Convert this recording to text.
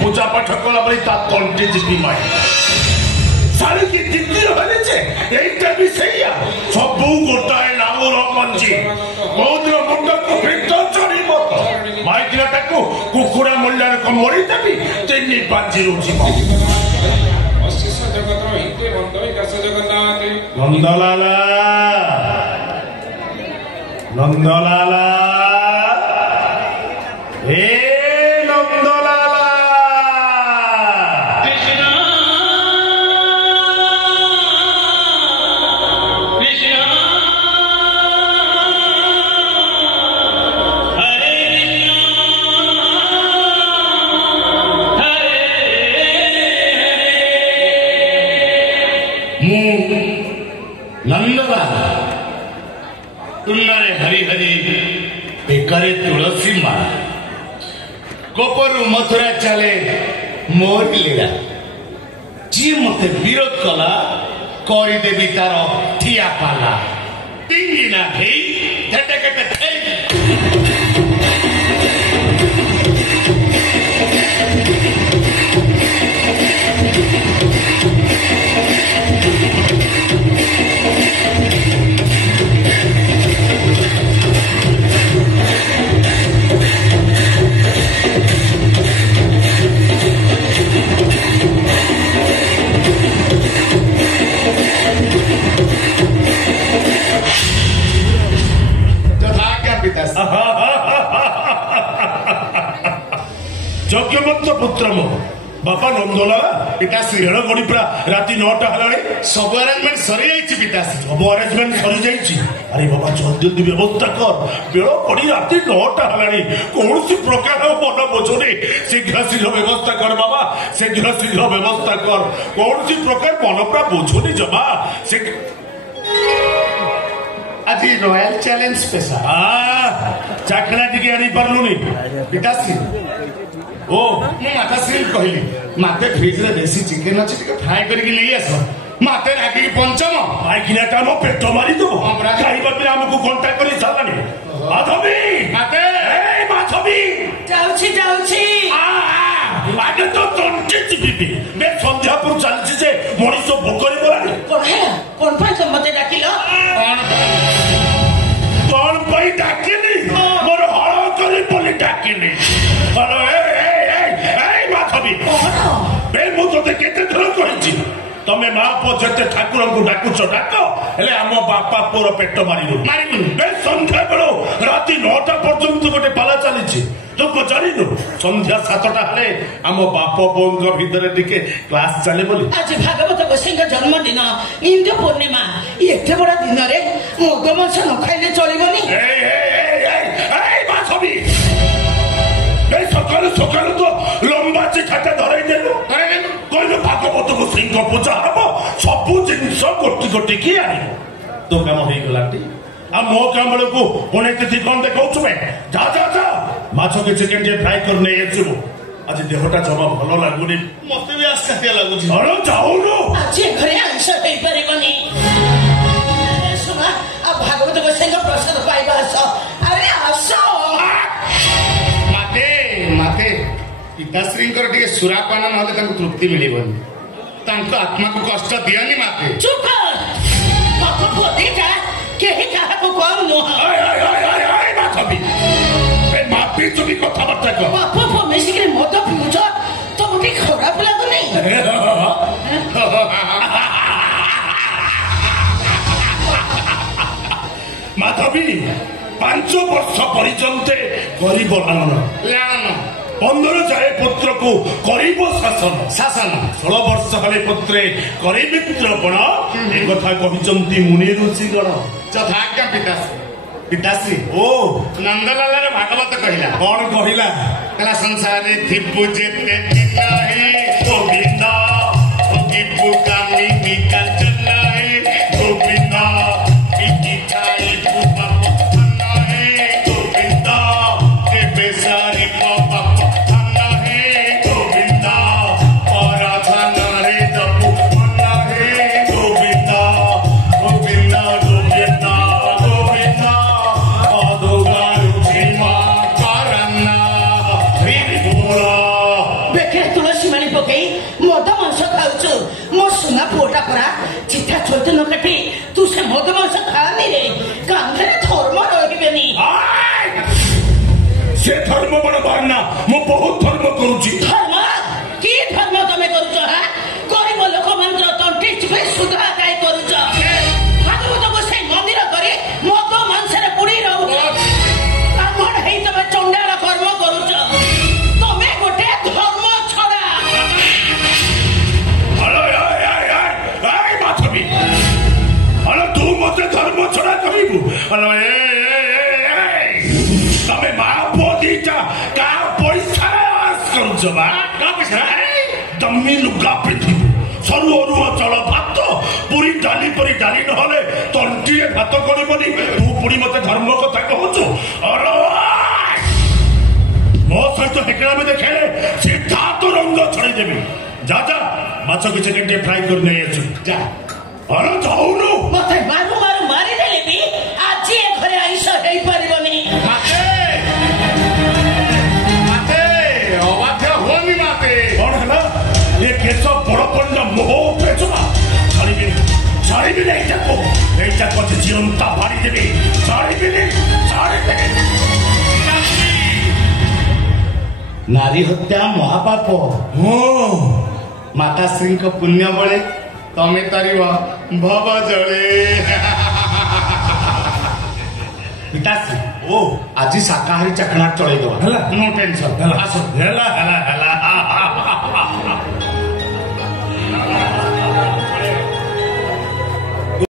पूजा पाठ कला बड़ी ता कंटे जिपी माई सारी की जितनी रहने चे এইটা भी सही है सब गोटाए नाम रखंजी बहुदिन मुंडा को भीतर चढ़ी मत माई दिनटा को कुकुड़ा मुंडा को मरी देबी तेनी बाजी रुचि अशिष जगत हिते बंदई दास जगन्नाथ नंदलाला नंदलाला हे तुल्लारे हरि हरि बेकारे तुलसी माला कोपरु मथुरा चले मोर लीला जी मते विरोध कला करी देवी तार ठिया पाला तिंगिना हे ठेटे केटे যজ্ঞবন্ত পুত্র মো বাপা নন্দলালা পিতাশ্ରୀ রেল গড়ি পুরা রাতি 9টা হলানি সব আরেঞ্জমেন্ট সরি যাইছি পিতাশ্ରୀ সব আরেঞ্জমেন্ট সরি যাইছি আরে বাবা জলদি ব্যবস্থা কর বেড় পড়ি রাতি 9টা হলানি কোনসি প্রকার মন বোঝনি শীঘ্র ব্যবস্থা কর বাবা শীঘ্র ব্যবস্থা কর কোনসি প্রকার মনপ্রা বোঝনি জমা आज रॉयल चैलेंज स्पेशल चाखना टिके आनी पारलुनी पिताश्री ओ मु माताश्री कहली माते फ्रिज रे देसी चिकन अछि टिके फ्राई करके नहीं आस माते राखी पंचम आइकिनाटा मो पेट मारी दो खाइबा पे हमको कांटेक्ट करी छलानी माधवी माते ए माधवी जाउछि आगे तो तंटे चिपी बे संध्यापुर चलछि जे मଣିଷ भोकरी बोलानी कोन भाई सम्मते डाकिलो कौन भाई डाकिनी मोर हळ करी बोली डाकिनी हेलो ए माधवी बे मु तो केते थर कहिछि तमे मा पो जते ठाकुर को डाकुछ डाक हेले हम बापा पुर पेट मारिनु बे संध्या बेलो राति 9टा पर्यंत गोटे पाला चलीछि लोक जानिनु संध्या 7टा हेले हम बाप बोंग भीतर टिके क्लास चले बोली आज भागवत गोसाईଙ୍କ जन्मदिन इंद्र पूर्णिमा एते बड़ा दिन रे मग मांस न खाइले चलिबनी ए माधवी बे सकाल तो लंबा चिठाटा धराई देलु कहले भागवत गोसाईଙ୍କ पूजा हबो सब जिनिस गोटी की आनी तो काम हो गलाटी आ मो काम को पुणे तिथि कौन देखौ बे जा माछ के चिकन जे फ्राई करने एचुबो आज देहटा जमा भलो लागुनी मते भी आस्कातिया लागुची अरे जाउनु आज घरे आंसर दे परिबनी सुना आ भागवत गोसाईଙ୍କ प्रसाद पाइबा आसो अरे आसो माते पिताश्रींकर टिके सुरापान नहले तांको तृप्ति मिलिबनी तांको आत्मा को कष्ट दियानी माते चुप बाप पोतेटा केही काहा को कम नो आय माधवी ए मापी तुमी कथा बार्ता को बाप पो मिसिके मद पिउछ तो मते खराब लागो नै माधवी 5 वर्ष पर्यंत गरीब लालन 15 जाए पुत्र को करीब शासन 16 वर्ष हेले पुत्रे करी मित्र गण ए कथा कहिचंती मुनि ऋषि गण तथाज्ञा पिताश्री ओ नंदलाला रे भागवत कहिला कौन कहिला कला संसार रे थिपु जेते नाही गोविंद थिपु कामी निकांचन नाही गोविंद इति छाई पुपम नाही गोविंद के बेसारी पापा नाही गोविंद पराधन रे दपु नाही गोविंद गोविंद गोविंद गोविंद अदोगारु जीवा करन्ना हरि बोला बेके ଖାଇ ମଦ ମାଂସ ଖାଉଛୁ ମୋ ସୁନା ପୁଅଟା ପରା ଚିଠା ଚୈତ ନ କାଟି ତୁ ସେ ମଦ ମାଂସ ଖାଆନି ରେ କାନ୍ଧରେ ଧର୍ମ ରହିବେନି ସେ ଧର୍ମ ବଡ ବାହାନା ମୁଁ ବହୁତ ଧର୍ମ କରୁଛି ଧର୍ମ କି ଧର୍ମ ତମେ କରୁଛ ହଁ ଗରିବ ଲୋକମାନଙ୍କର ତଣ୍ଟି ଚିପି ସୁଧ ଆଦାୟ କରୁଛ ଭାଗବତକୁ ସେଇ ମନ୍ଦିର କରି ମଦ ମାଂସରେ ବୁଡି ରହୁଛ ବ୍ରାହ୍ମଣ ହେଇ ତମେ ଚଣ୍ଡାଳ କର୍ମ କରୁଛ ତମେ ଗୋଟେ ଧର୍ମ ଛଡା ମାଧବୀ ତୁ ମତେ ଧର୍ମ ଛଡା କହିବୁ ତମେ ମା ପୁଅ ଦିଟା କାହା ପଇସାରେ କରୁଛ ବା କାହା ପଇସା ଦମି ଲୁଗା ପିନ୍ଧିବୁ ସରୁ ଅରୁଆ ଚଳ ଭାତ ପୁରୀ ଡାଲି ପରି ଡାଲି ନହେଲେ ତଣ୍ଟିଏ ଭାତ କରିବନି ତୁ ପୁଣି ମତେ ଧର୍ମ କଥା କହୁଛୁ ମୋ ସହିତ ହେକେଳାମି ଦେଖେଇଲେ ସିଧା ତ ରଙ୍ଗ ଛଡେଇଦେବି ଯା ଯା ମାଛ କିଛି କେମିତି ଫ୍ରାଏ କରି ନେଇ ଆସୁ ଯା ଯାଉନୁ ମତେ ମାରୁ ମାରୁ ମାରିଦେଲେ ବି ଆଜି ଏ ଘରେ ଆଇଁଷ ହେଇପାରିବନି ଅବାଧ୍ୟ ହୁଅନି ମାତେ କଣ ହେଲା ଏ କେଶ ବଡ ପଣ୍ଡ ମୋହ ପେଚବା ଛାଡ଼ିବିନି ଏଇଟାକୁ ଜିଅନ୍ତା ମାରିଦେବି ଛାଡ଼ିବିନି ନାରୀ ହତ୍ୟା ମହାପାପ ମାତାଶ୍ରୀଙ୍କ ପୁଣ୍ୟ ବଳେ ତମେ ତାରିବ ଭବ ଜଳେ ପିତାଶ୍ରୀ ଓ ଆଜି ଶାକାହାରୀ ଚାକଣା ଚଳେଇଦବା ହେଲା ନୋ ଟେନସନ ହେଲା